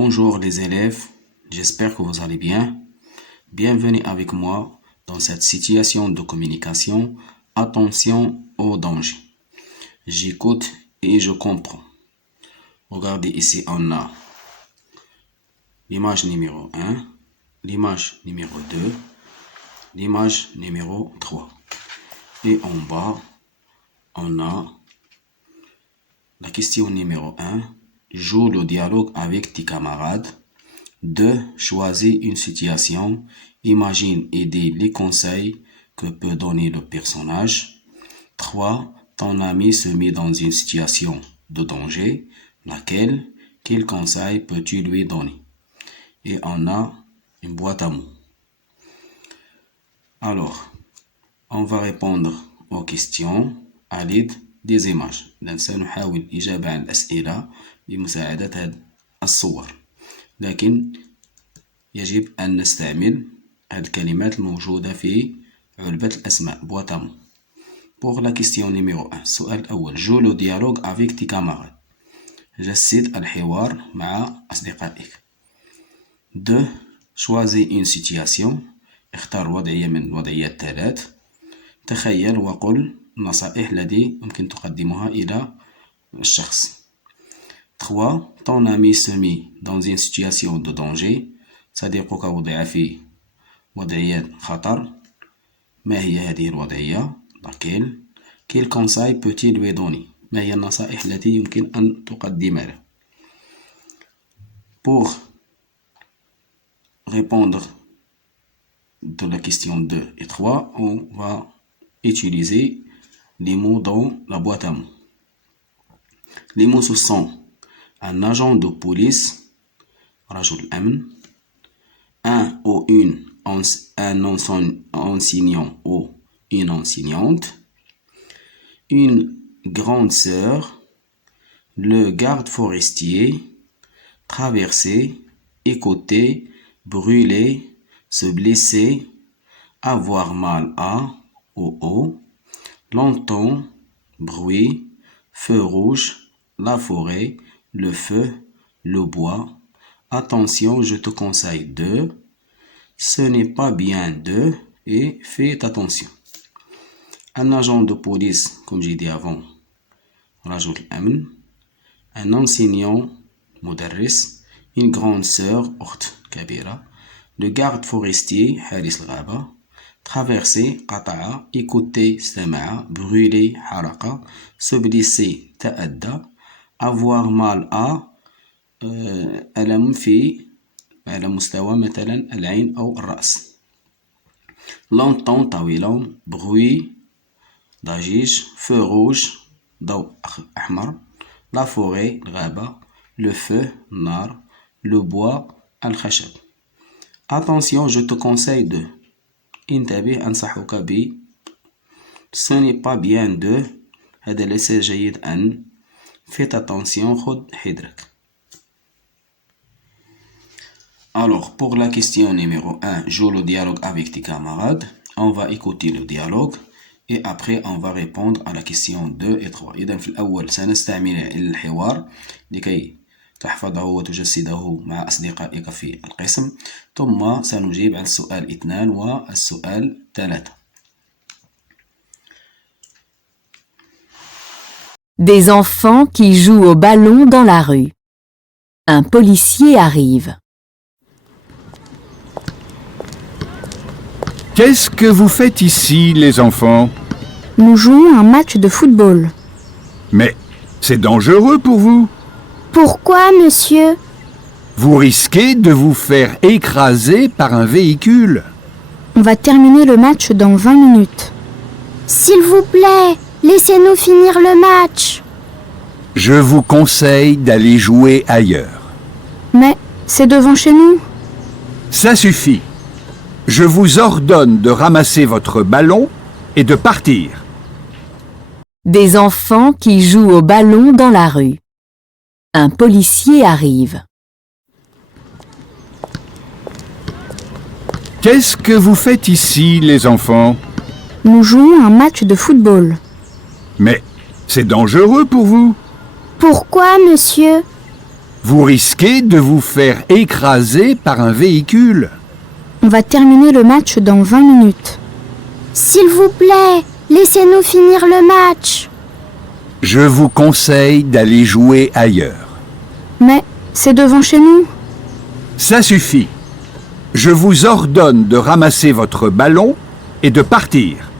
Bonjour les élèves, j'espère que vous allez bien. Bienvenue avec moi dans cette situation de communication. Attention au danger. J'écoute et je comprends. Regardez ici, on a l'image numéro 1, l'image numéro 2, l'image numéro 3. Et en bas, on a la question numéro 1. Joue le dialogue avec tes camarades. 2. Choisis une situation. Imagine et dis les conseils que peut donner le personnage. 3. Ton ami se met dans une situation de danger. Laquelle? Quel conseil peux-tu lui donner? Et on a une boîte à mots. Alors, on va répondre aux questions à l'aide des images. سنحاول الإجابة عن الأسئلة بمساعدة هذه الصور، لكن يجب أن نستعمل الكلمات الموجودة في علبة الأسماء boîte à mots. Pour la question numéro 1، السؤال الأول، joue le dialogue avec tes camarades. جسد الحوار مع أصدقائك. 2. choisis une situation. اختار وضعية من الوضعيات الثلاث. تخيل وقل النصائح التي يمكن تقدمها إلى الشخص. 3. Ton ami se met dans une situation de danger. صديقك وضع في وضعية خطر. ما هي هذه الوضعية؟ laquelle? Quel conseil peut-il lui donner? ما هي النصائح التي يمكن أن تقدم له؟ Pour répondre de la question 2 et 3, on va utiliser les mots dans la boîte à mots. Les mots ce sont un agent de police, رجل أمن, un ou une, un enseignant ou une enseignante, une grande sœur, le garde forestier, traverser, écouter, brûler, se blesser, avoir mal à ou au, longtemps, bruit, feu rouge, la forêt, le feu, le bois. Attention, je te conseille de, ce n'est pas bien de, et fais attention. Un agent de police, comme j'ai dit avant, رجل الأمن, un enseignant, مدرس, une grande sœur, أخت كبيرة, le garde forestier, حارس الغابة, traverser, قطع, écouter, استمع, brûler, حرق, se blesser, تأدى, avoir mal à, ألم في على مستوى مثلا العين أو الرأس. longtemps طويلا, bruit, ضجيج, feu rouge, ضوء أحمر, la forêt, الغابة, le feu, النار, le bois, الخشب. Attention, je te conseille de. انتبه أنصحك ب. Ce n'est pas bien de. هذا ليس جيد أن. Fais attention, خذ حذرك. Alors, pour la question numéro 1, joue le dialogue avec tes camarades. On va écouter le dialogue et après on va répondre à la question 2 et 3. إذن في الأول سنستعمل الحوار لكي تحفظه وتجسده مع أصدقائك في القسم، ثم سنجيب عن السؤال 2 والسؤال 3. Des enfants qui jouent au ballon dans la rue. Un policier arrive. Qu'est-ce que vous faites ici, les enfants? Nous jouons un match de football. Mais c'est dangereux pour vous. Pourquoi, monsieur? Vous risquez de vous faire écraser par un véhicule. On va terminer le match dans 20 minutes. S'il vous plaît, laissez-nous finir le match. Je vous conseille d'aller jouer ailleurs. Mais c'est devant chez nous. Ça suffit. Je vous ordonne de ramasser votre ballon et de partir. Des enfants qui jouent au ballon dans la rue. Un policier arrive. Qu'est-ce que vous faites ici, les enfants? Nous jouons un match de football. Mais c'est dangereux pour vous. Pourquoi, monsieur? Vous risquez de vous faire écraser par un véhicule. On va terminer le match dans 20 minutes. S'il vous plaît, laissez-nous finir le match. Je vous conseille d'aller jouer ailleurs. Mais c'est devant chez nous. Ça suffit. Je vous ordonne de ramasser votre ballon et de partir.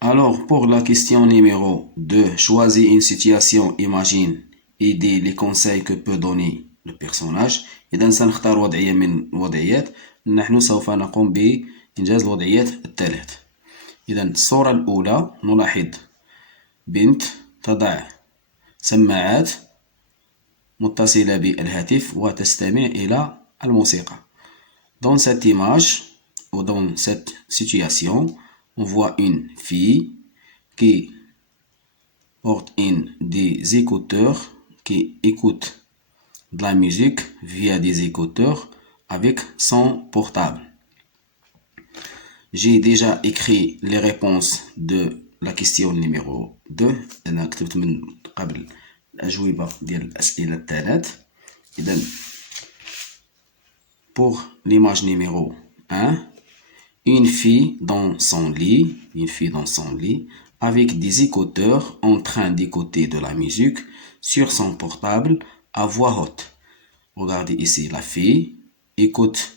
Alors, pour la question numéro 2, choisis une situation, imagine, aider les conseils que peut donner le personnage. إذا سنختار وضعية من الوضعيات. نحن سوف نقوم بإنجاز الوضعيات الثلاث. إذا الصورة الأولى نلاحظ بنت تضع سماعات متصلة بالهاتف وتستمع إلى الموسيقى. Dans cette image ou dans cette situation, on voit une fille qui porte des écouteurs, qui écoute de la musique via des écouteurs avec son portable. J'ai déjà écrit les réponses de la question numéro 2. أنا كتبت من قبل الأجوبة ديال الأسئلة الثلاث. إذا pour l'image numéro 1, une fille dans son lit, avec des écouteurs en train d'écouter de la musique sur son portable à voix haute. Regardez ici, la fille écoute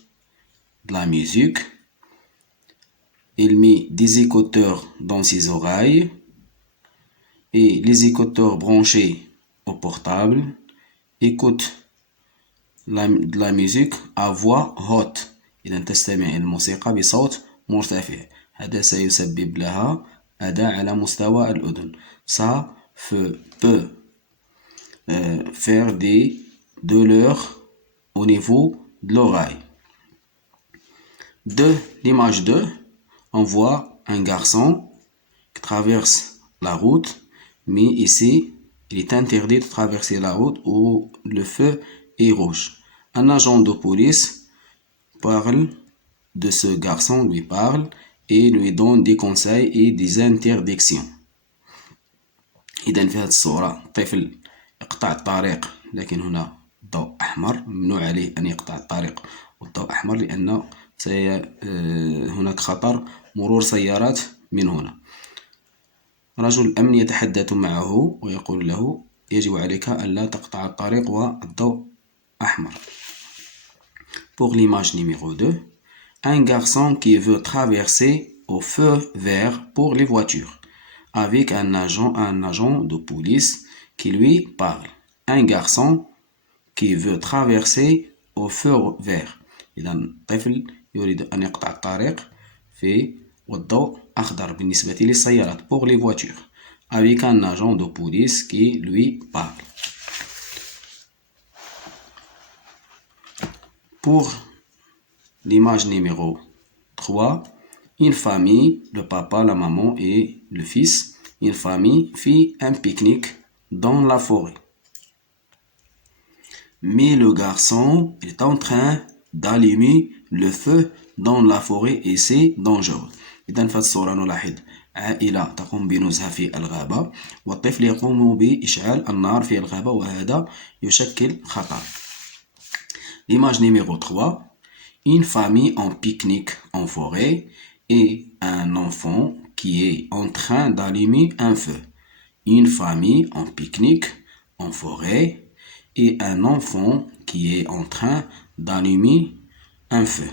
de la musique. Elle met des écouteurs dans ses oreilles et les écouteurs branchés au portable écoutent de la musique à voix haute. إذا تستمع الموسيقى بصوت مرتفع. هذا سيسبب لها أذى على مستوى الأذن. Ça peut faire des douleurs au niveau de l'oreille. De l'image 2, on voit un garçon qui traverse la route, mais ici, il est interdit de traverser la route où le feu est rouge. Un agent de police parle de ce garçon, lui parle et lui donne des conseils et des interdictions. إذا في هذه الصورة طفل يقطع الطريق، لكن هنا ضوء أحمر، ممنوع عليه أن يقطع الطريق والضوء أحمر لأن هناك خطر مرور سيارات من هنا. رجل الأمن يتحدث معه ويقول له يجب عليك ألا تقطع الطريق والضوء أحمر. Pour l'image numéro 2, un garçon qui veut traverser au feu vert pour les voitures, avec un agent de police qui lui parle. Un garçon qui veut traverser au feu vert. إذا طفل يريد أن يقطع الطريق في والضوء أخضر بالنسبة للسيارات pour les voitures, avec un agent de police qui lui parle. Pour l'image numéro 3, une famille, le papa, la maman et le fils, une famille fit un pique-nique dans la forêt. Mais le garçon est en train d'allumer le feu dans la forêt et c'est dangereux. إذا في الصورة نلاحظ عائلة تقوم بنزهة في الغابة والطفل يقوم بإشعال النار في الغابة وهذا يشكل خطر. L'image numéro 3, une famille en pique-nique en forêt et un enfant qui est en train d'allumer un feu. Une famille en pique-nique en forêt et un enfant qui est en train d'allumer un feu.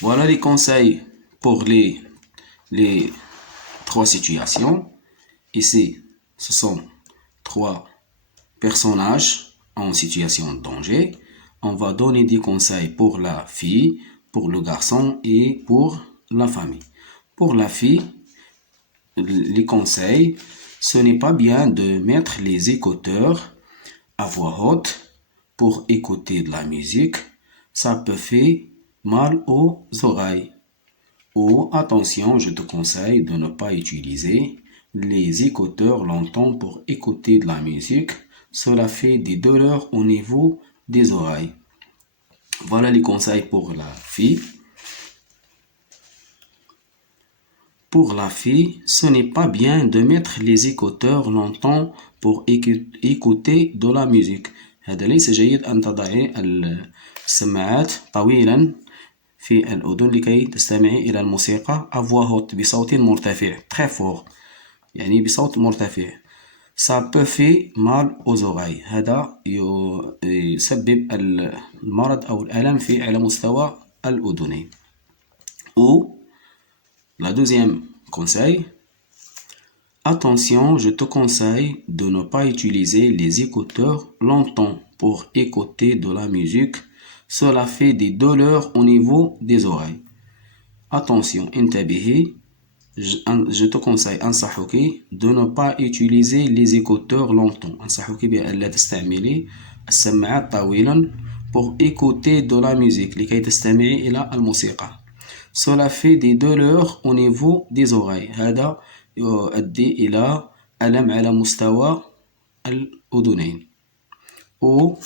Voilà les conseils pour les trois situations. Ici, ce sont trois personnages en situation de danger. On va donner des conseils pour la fille, pour le garçon et pour la famille. Pour la fille, les conseils, ce n'est pas bien de mettre les écouteurs à voix haute pour écouter de la musique. Ça peut faire mal aux oreilles. Ou attention, je te conseille de ne pas utiliser les écouteurs longtemps pour écouter de la musique. Cela fait des douleurs au niveau des oreilles. Voilà les conseils pour la fille. Pour la fille, ce n'est pas bien de mettre les écouteurs longtemps pour écouter de la musique. هذا ليس جيد أن تضعي السماعات طويلا في الأذن لكي تستمعي إلى الموسيقى à voix haute بصوت مرتفع très fort يعني بصوت مرتفع. Ça peut faire mal aux oreilles. هذا يسبب المرض أو الألم على مستوى الأذنين. Ou la deuxième conseil, attention, je te conseille de ne pas utiliser les écouteurs longtemps pour écouter de la musique. Cela fait des douleurs au niveau des oreilles. Attention, انتبهي, je te conseille أنصحك de ne pas utiliser les écouteurs longtemps. أنصحك بألا تستعملي السماعات طويلا pour écouter de la musique لكي تستمعي إلى الموسيقى. Cela fait des douleurs au niveau des oreilles. هذا يؤدي إلى ألم على مستوى الأذنين. Ou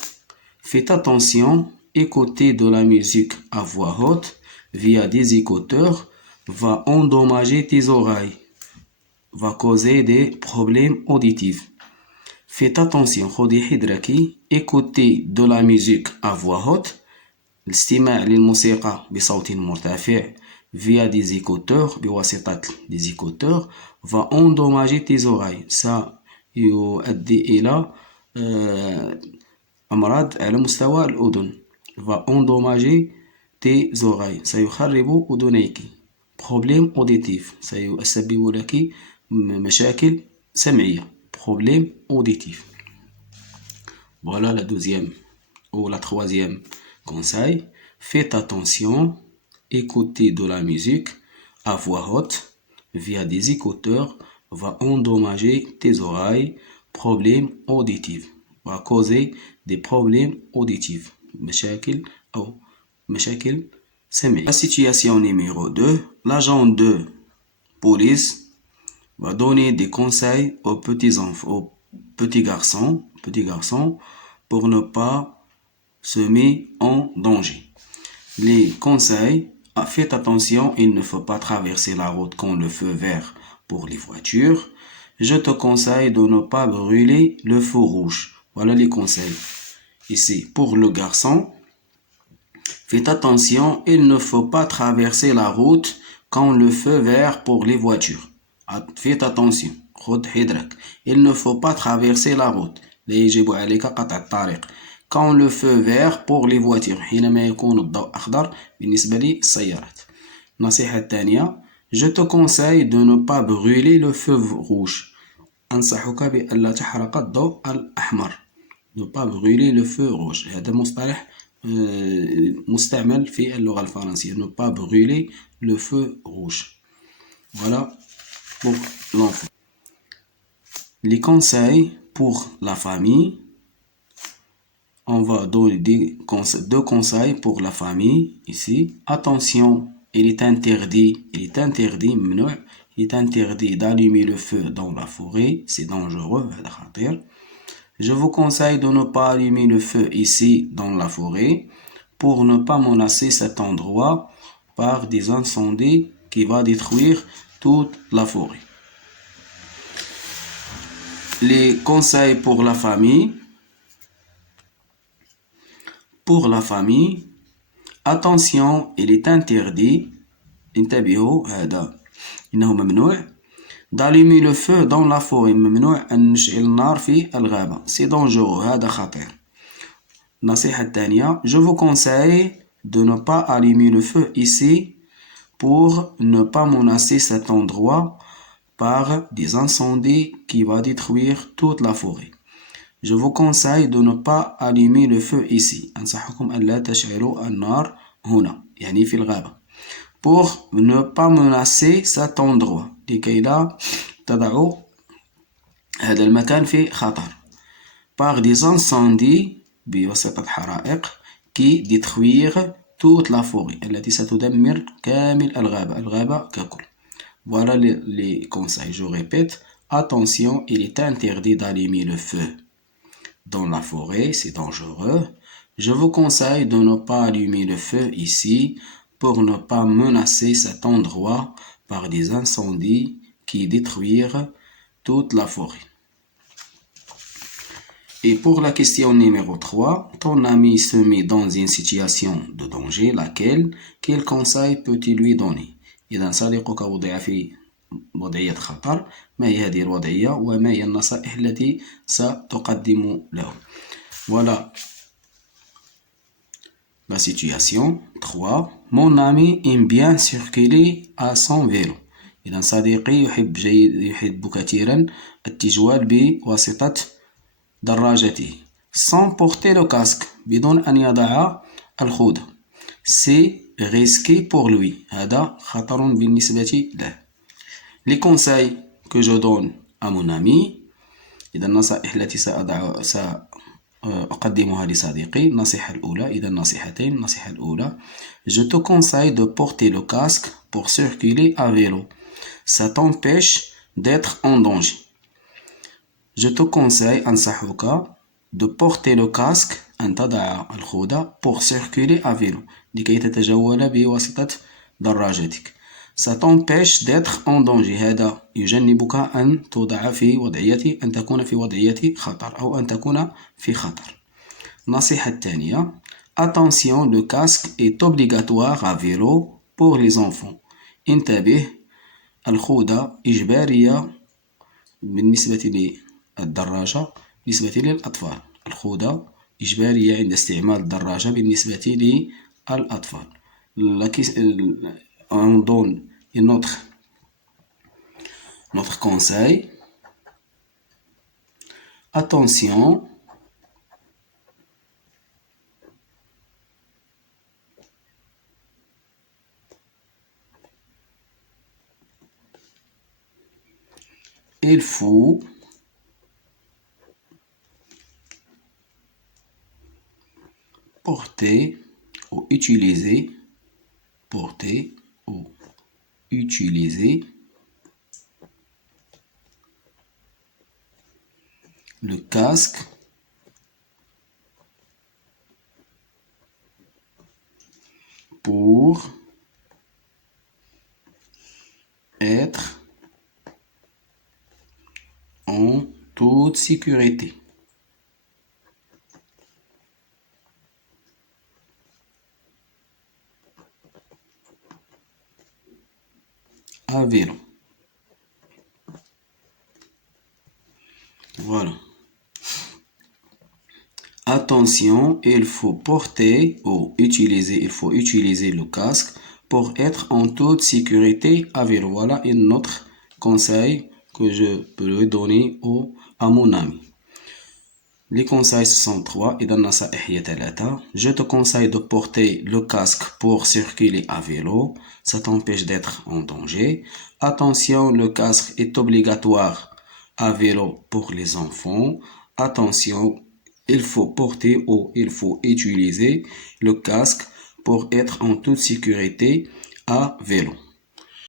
faites attention, écouter de la musique à voix haute via des écouteurs va endommager tes oreilles, va causer des problèmes auditifs. Faites attention, خدي حذرك, écouter de la musique à voix haute, الاستماع للموسيقى بصوت مرتفع via des écouteurs, بواسطة des écouteurs, va endommager tes oreilles. Ça يؤدي إلى أمراض على مستوى الأذن. va endommager tes oreilles. سيخرب أذنيك. problème auditif. سيسبب لك مشاكل سمعية. problème auditif. Voilà la deuxième ou la troisième conseil. Faites attention, écouter de la musique à voix haute via des écouteurs va endommager tes oreilles, problèmes auditifs, va causer des problèmes auditifs, مشاكل سمعية. La situation numéro 2, l'agent de police va donner des conseils aux aux petits garçons pour ne pas se mettre en danger. Les conseils, faites attention, il ne faut pas traverser la route quand le feu vert pour les voitures. Je te conseille de ne pas brûler le feu rouge. Voilà les conseils. Ici, pour le garçon, faites attention, il ne faut pas traverser la route quand le feu vert pour les voitures. Faites attention. Il ne faut pas traverser la route. Quand le feu vert pour les voitures. حينما يكون الضوء أخضر بالنسبة للسيارات. النصيحة الثانية, je te conseille de ne pas brûler le feu rouge. أنصحك بألا تحرق الضوء الأحمر. Ne pas brûler le feu rouge. هذا مصطلح مستعمل في اللغة الفرنسية. Ne pas brûler le feu rouge. Voilà pour l'enfant. Les conseils pour la famille. On va donner deux conseils pour la famille ici. Attention, il est interdit d'allumer le feu dans la forêt. C'est dangereux. Je vous conseille de ne pas allumer le feu ici dans la forêt pour ne pas menacer cet endroit par des incendies qui vont détruire toute la forêt. Les conseils pour la famille. Pour la famille, attention, il est interdit, انتبهوا هذا إنه ممنوع, d'allumer le feu dans la forêt. ممنوع أن نشعل النار في الغابة. C'est dangereux, هذا خطير. النصيحة الثانية, je vous conseille de ne pas allumer le feu ici pour ne pas menacer cet endroit par des incendies qui vont détruire toute la forêt. Je vous conseille de ne pas allumer le feu ici. أنصحكم ألا تشعلوا النار هنا يعني في الغابة. Pour ne pas menacer cet endroit. لكي لا تضعوا هذا المكان في خطر. Par des incendies بواسطة حرائق qui détruire toute la forêt. التي ستدمر كامل الغابة ككل. Voilà les conseils. Je répète. Attention, il est interdit d'allumer le feu dans la forêt, c'est dangereux. Je vous conseille de ne pas allumer le feu ici pour ne pas menacer cet endroit par des incendies qui détruisent toute la forêt. Et pour la question numéro 3, ton ami se met dans une situation de danger, laquelle, quel conseil peux-tu lui donner؟ إذا صديقك وضع في وضعية خطر، ما هي هذه الوضعية وما هي النصائح التي ستقدم له؟ Voilà la situation. 3. Mon ami aime bien circuler à son vélo. إذا صديقي يحب كثيرا التجوال بواسطة دراجته sans porter le casque بدون أن يضع الخوذة. C'est risqué pour lui. هذا خطر بالنسبة له. Les conseils que je donne à mon ami. إذا النصائح التي سأقدمها لصديقي. النصيحة الأولى. إذا النصيحتين. النصيحة الأولى. Je te conseille de porter le casque pour circuler à vélo. Ça t'empêche d'être en danger. Je te conseille أنصحك de porter le casque أن تضع الخوذة pour circuler à vélo لكي تتجول بواسطة دراجتك. Ça t'empêche d'être en danger. هذا يجنبك أن توضع في وضعية أن تكون في وضعية خطر أو أن تكون في خطر. النصيحة الثانية. Attention, le casque est obligatoire à vélo pour les enfants. انتبه الخوذة إجبارية بالنسبة للدراجة بالنسبة للأطفال. الخوذة إجبارية عند استعمال الدراجة بالنسبة للأطفال. On donne notre conseil. Attention, il faut porter ou utiliser le casque pour être en toute sécurité. À vélo. Voilà. Attention, il faut porter ou utiliser le casque pour être en toute sécurité à vélo. Voilà un autre conseil que je peux lui donner à mon ami. Les conseils sont 3. Je te conseille de porter le casque pour circuler à vélo. Ça t'empêche d'être en danger. Attention, le casque est obligatoire à vélo pour les enfants. Attention, il faut porter ou il faut utiliser le casque pour être en toute sécurité à vélo.